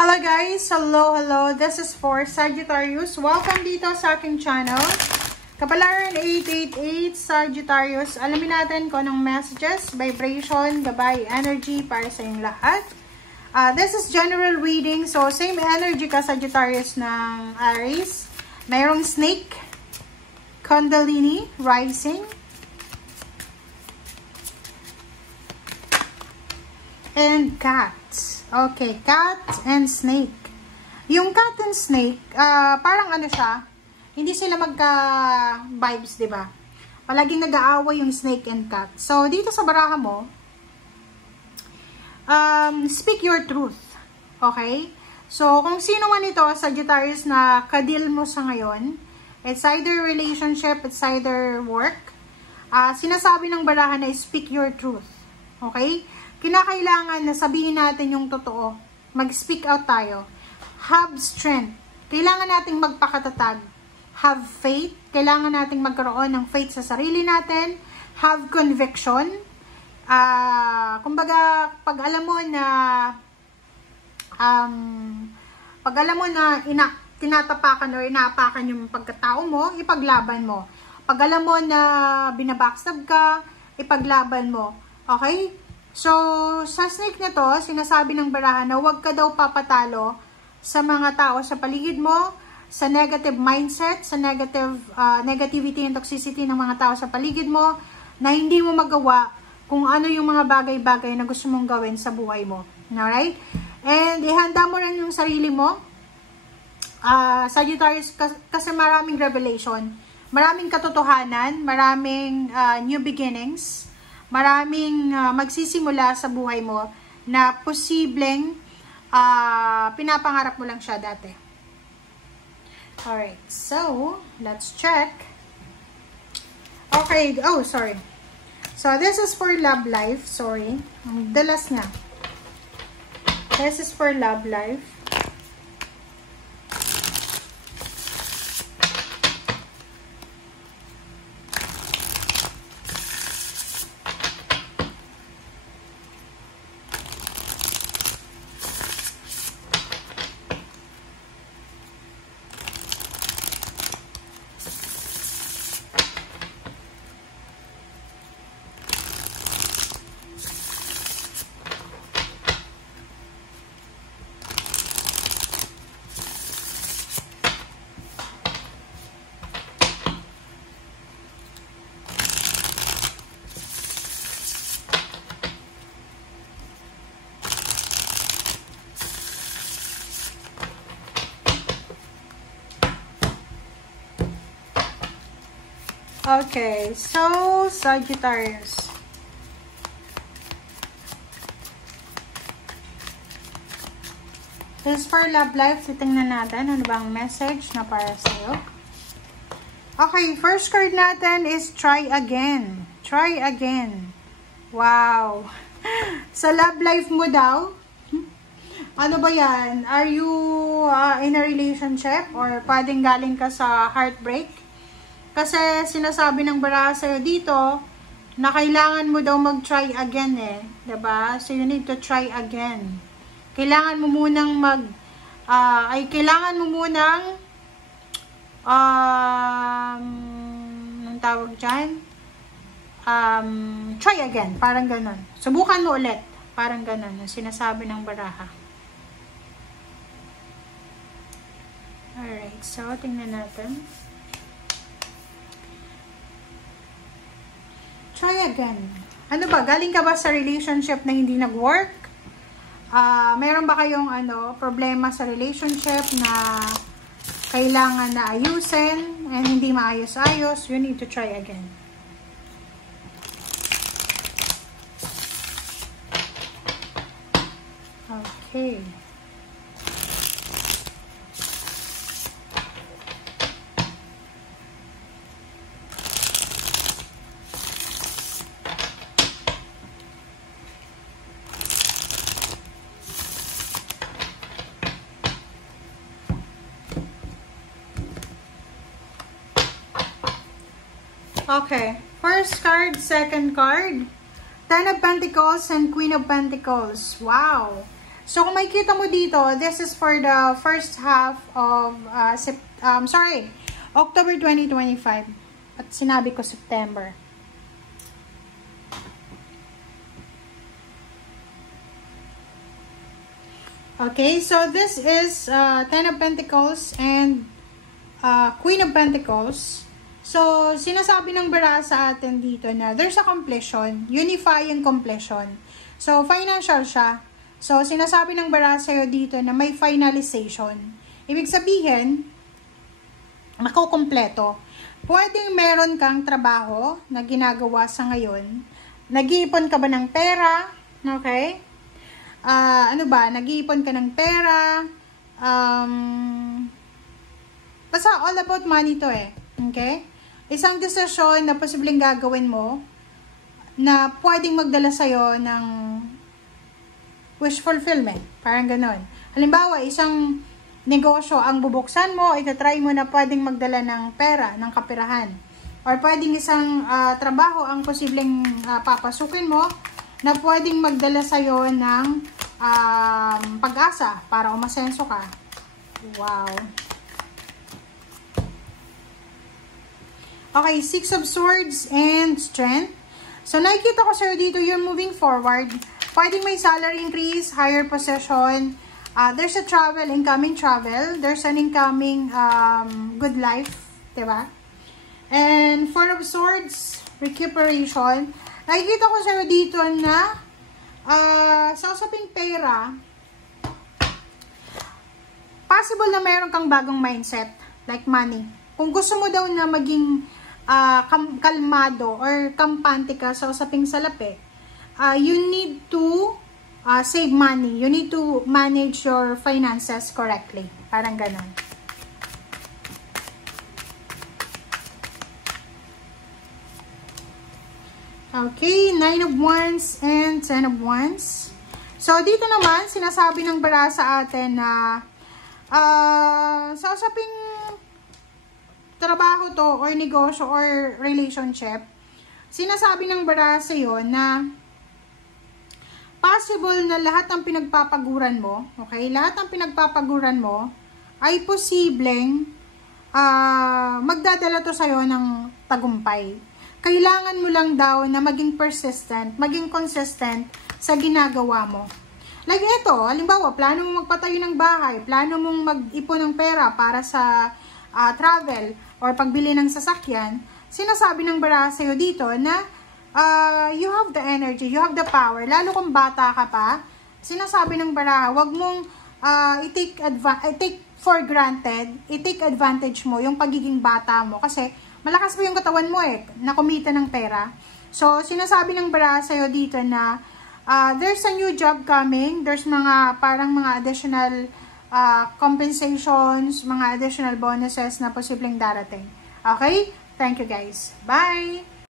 Hello guys! Hello! This is for Sagittarius. Welcome dito sa aking channel. Kapalaran 888 Sagittarius. Alamin natin kung anong messages, vibration, gabay, energy para sa inyong lahat. This is general reading. So, same energy ka Sagittarius ng Aries. Mayroong snake, Kundalini, rising, and cat. Okay, cat and snake. Yung cat and snake, parang ano siya, hindi sila magka-vibes, di ba? Palaging nag-aaway yung snake and cat. So, dito sa baraha mo, speak your truth. Okay? So, kung sino man ito, Sagittarius, na kadil mo sa ngayon, it's either relationship, it's either work, sinasabi ng baraha na speak your truth. Okay? Kinakailangan na sabihin natin yung totoo. Mag-speak out tayo. Have strength. Kailangan nating magpakatatag. Have faith. Kailangan nating magkaroon ng faith sa sarili natin. Have conviction. Kumbaga, pag alam mo na tinatapakan o inaapakan yung pagkatao mo, ipaglaban mo. Pag alam mo na binabackstab ka, ipaglaban mo. Okay? So, sa snake na to, sinasabi ng baraha na huwag ka daw papatalo sa mga tao sa paligid mo, sa negative mindset, sa negativity and toxicity ng mga tao sa paligid mo, na hindi mo magawa kung ano yung mga bagay-bagay na gusto mong gawin sa buhay mo. Alright? And ihanda mo rin yung sarili mo. Sagittarius, kasi maraming revelation, maraming katotohanan, maraming new beginnings, maraming magsisimula sa buhay mo na posibleng pinapangarap mo lang siya dati. Alright, so let's check. Okay, oh sorry. So this is for love life, sorry. The last nga. This is for love life. Okay, so Sagittarius. This is for love life. Titingnan natin ano bang message na para sa'yo. Okay, first card natin is try again. Try again. Wow. Sa love life mo daw, ano ba yan? Are you in a relationship? Or pwedeng galing ka sa heartbreak? Kasi sinasabi ng baraha sa'yo dito na kailangan mo daw mag-try again eh. Diba? So you need to try again. Kailangan mo munang anong tawag dyan? Try again. Parang ganun. Subukan mo ulit. Parang ganun. Yung sinasabi ng baraha. Alright. So, tingnan natin. Try again. Ano ba? Galing ka ba sa relationship na hindi nag-work? Meron ba kayong problema sa relationship na kailangan na ayusin and hindi maayos-ayos? You need to try again. Okay. Okay. First card, second card. Ten of Pentacles and Queen of Pentacles. Wow. So, kung makikita mo dito, this is for the first half of, October 2025. At sinabi ko September. Okay, so this is Ten of Pentacles and Queen of Pentacles. So, sinasabi ng bara sa atin dito na there's a completion, unifying completion. So, financial siya. So, sinasabi ng bara sa'yo dito na may finalization. Ibig sabihin, makukumpleto. Pwedeng meron kang trabaho na ginagawa sa ngayon. Nag-iipon ka ba ng pera? Okay? Nag-iipon ka ng pera, basta all about money to eh, okay? Isang desisyon na posibleng gagawin mo, na pwedeng magdala sa'yo ng wish fulfillment, parang ganon. Halimbawa, isang negosyo ang bubuksan mo, itatry mo na pwedeng magdala ng pera, ng kapirahan. Or pwedeng isang trabaho ang posibleng papasukin mo, na pwedeng magdala sa'yo ng pag-asa para umasenso ka. Wow. Okay, Six of Swords and Strength. So, nakikita ko sa'yo dito, you're moving forward. Pwedeng may salary increase, higher position. There's a travel, incoming travel. There's an incoming good life. Diba? And Four of Swords, recuperation. Nakikita ko sa'yo dito na sa usaping pera, possible na meron kang bagong mindset, like money. Kung gusto mo daw na maging kalmado or kampante ka sa usaping salapi, you need to save money. You need to manage your finances correctly. Parang ganon. Okay, Nine of Wands and Ten of Wands. So, dito naman, sinasabi ng bara sa atin na sa usaping trabaho to, or negosyo, or relationship, sinasabi ng bara sa iyo na possible na lahat ng pinagpapaguran mo, okay, lahat ng pinagpapaguran mo ay posibleng magdadala to sa iyo ng tagumpay. Kailangan mo lang daw na maging persistent, maging consistent sa ginagawa mo. Like ito, halimbawa, plano mo magpatayo ng bahay, plano mong mag-ipon ng pera para sa travel or pagbili ng sasakyan, sinasabi ng bara sa'yo dito na you have the energy, you have the power. Lalo kung bata ka pa, sinasabi ng bara, wag mong i-take for granted, i-take advantage mo yung pagiging bata mo. Kasi malakas pa yung katawan mo eh, na kumita ng pera. So, sinasabi ng bara sa'yo dito na there's a new job coming. There's parang mga additional compensations, mga additional bonuses na posibleng darating. Okay? Thank you guys. Bye!